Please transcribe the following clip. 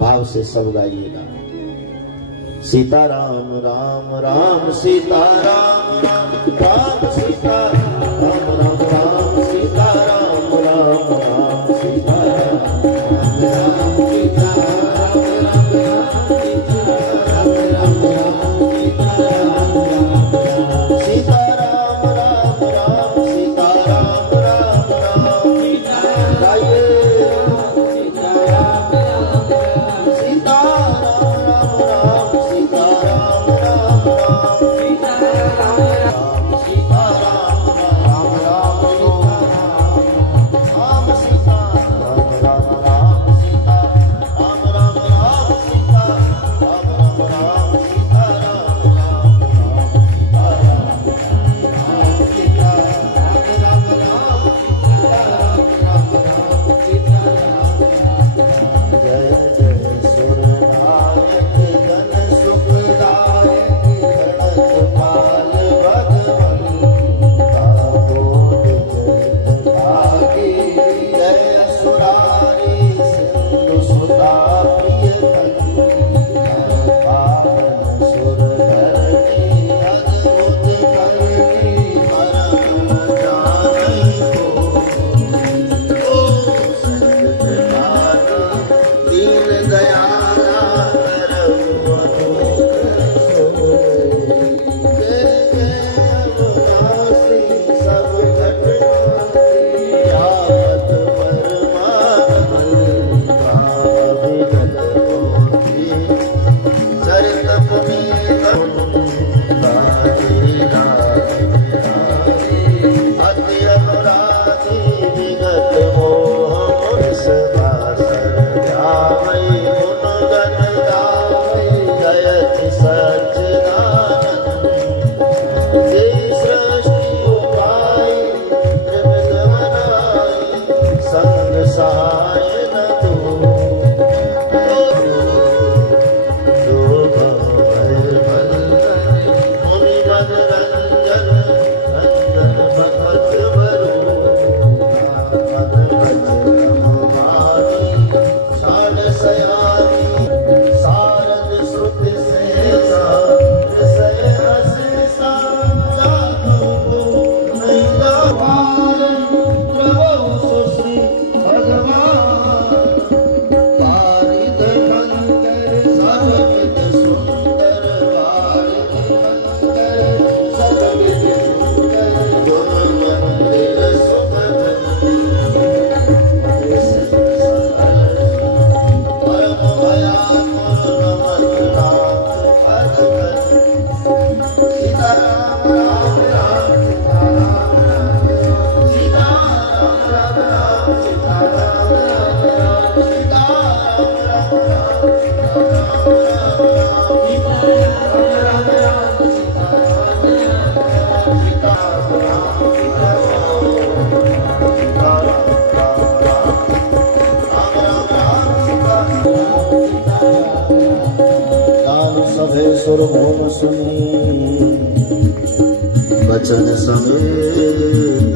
भाव से सब गाइएगा। सीता राम राम राम सीता राम राम राम सीता राम राम राम सीता राम राम राम सीता राम राम सीता राम राम राम सीता राम राम राम सीता राम राम राम गाइए। सुर भूम सुनी बचन समेत